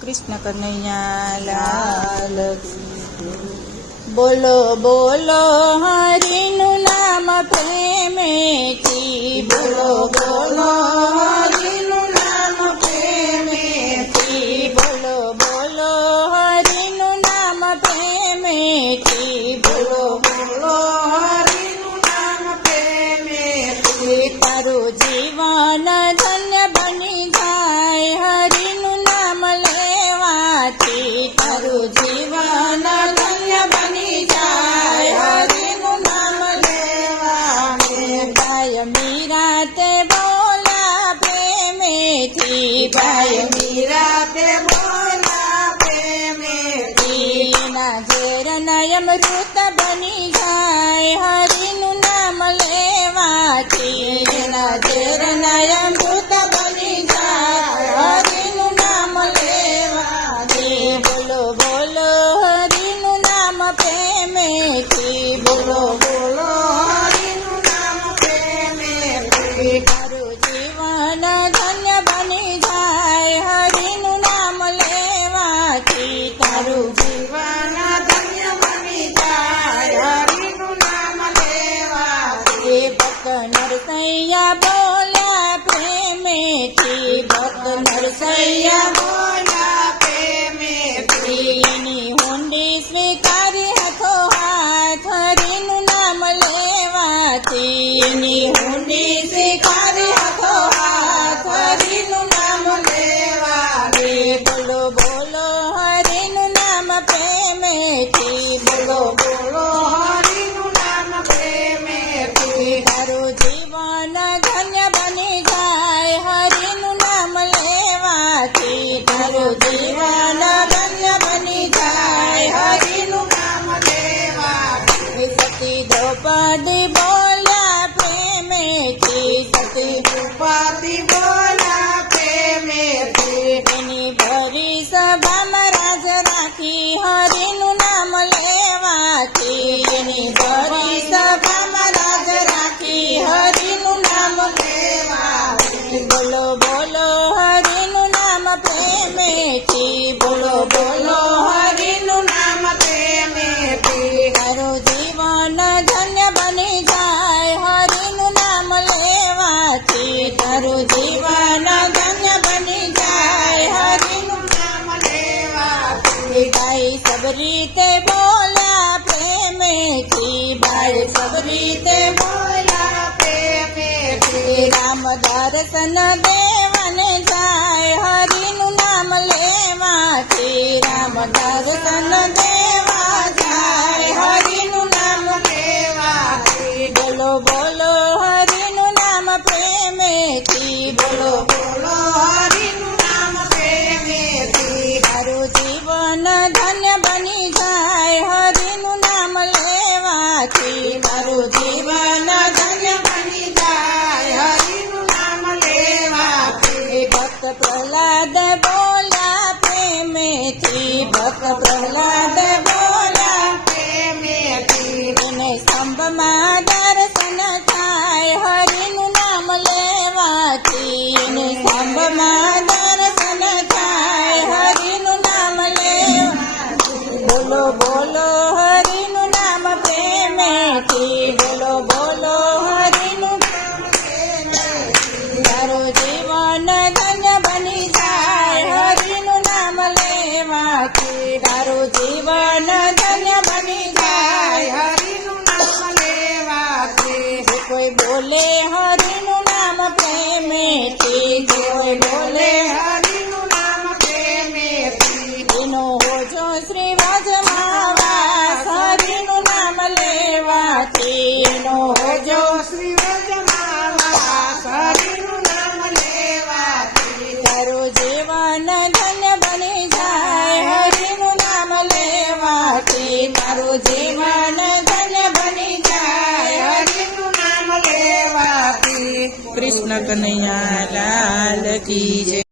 કૃષ્ણ કનૈયા લાલ બોલો બોલો હરિનું નામ પ્રેમેથી બોલો બોલો હરિનું નામ પ્રેમેથી બોલો બોલો હરિનું નામ પ્રેમેથી બોલો બોલો હરિનું નામ પ્રેમેથી તારું જીવન ધન્ય બની જાય હરિનું નામ લેવાથી તારું જીવન ધન્ય બની જાય હરિનું નામ લેવાથી ભાઈ મીરા તે બોલા પ્રેમેથી ભાઈ મીરા તે બોલા પ્રેમેથી ના ઝેર નયમૃત બની જાય હરિનું નામ લેવાથી ના ઝેર નયમૃત બની જાય હરિનું નામ લેવાથી બોલો બોલો હરિનું નામ પ્રેમેથી બોલો બોલો હરિનું નામ પ્રેમેથી તારું જીવન ધન્ય બની જાય હરિનું નામ લેવાથી તારું જીવન ધન્ય બની જાય હરિનું નામ લેવાથી ભક્ત નરસૈયા બોલ્યા પ્રેમેથી ભક્ત નરસૈયા બોલ્યા પ્રેમેથી એની હુંડી સ્વીકારી હાથો હાથ હરિનું નામ લેવાથી એની હુંડી સ્વીકારી હાથો હાથ હરિનું નામ લેવાથી બોલો બોલો હરિનું નામ પ્રેમેથી બોલો બોલો હરિનું નામ પ્રેમેથી તારું જીવન ધન્ય બની જાય હરિનું નામ લેવાથી તારું જીવન ધન્ય બની જાય હરિનું નામ લેવાથી સતી દ્રૌપદી બોલ્યા પ્રેમેથી સતી દ્રૌપદી બોલ્યા પ્રેમેથી એની ભરી સભામાં રાજ રાખી હરિનું નામ લેવાથી એની ભરી સભામાં રાજ રાખી હરિનું નામ લેવાથી બોલો બોલો હરિનું નામ પ્રેમેથી બોલો બોલો હરિનું નામ પ્રેમેથી તારું જીવન ધન્ય બની જાય હરિનું નામ લેવાથી તારું જીવન ધન્ય બની જાય હરિનું નામ લેવાથી ભાઈ સબ રીતે બોલ્યા પ્રેમેથી ભાઈ સબ રીતે બોલ્યા પ્રેમેથી રામ દર્શન દેવને જાય હરિનું નામ લેવાથી રામ દર્શન દેવા જાય હરિનું નામ લેવાથી બોલો બોલો હરિનું નામ પ્રેમેથી બોલો બોલો હરિનું નામ પ્રેમેથી તારું જીવન ધન્ય બની જાય હરિનું નામ લેવાથી તારું જીવન ધન્ય બની જાય હરિનું નામ લેવાથી ભક્ત પ્રહલાદ બોલ્યા પ્રેમેથી ભક્ત પ્રહલાદ બોલ્યા પ્રેમેથી એને સ્તંભમાં દર્શન થાય હરિનું નામ લેવાથી એને સ્તંભમાં દર્શન થાય હરિનું નામ લેવાથી બોલો બોલો હરિનું નામ પ્રેમેથી બોલો બોલો હરિનું તારું જીવન ધન્ય બની જાય હરિનું નામ લેવાથી તારું જીવન ધન્ય બની જાય હરિનું નામ લેવાથી કોઈ બોલે હરિનું નામ પ્રેમેથી કોઈ બોલે હરિનું નામ પ્રેમેથી એનો હોજો શ્રી વ્રજમાં વાસ હરિનું નામ લેવાથી એનો હોજો શ્રી વ્રજમાં વાસ હરિનું નામ લેવાથી તારું જીવન ધન્ય બની જાય હરિનું નામ લેવાથી તારું જીવન ધન્ય બની જાય હરિનું નામ લેવાથી કૃષ્ણ કનૈયા લાલ કી જય।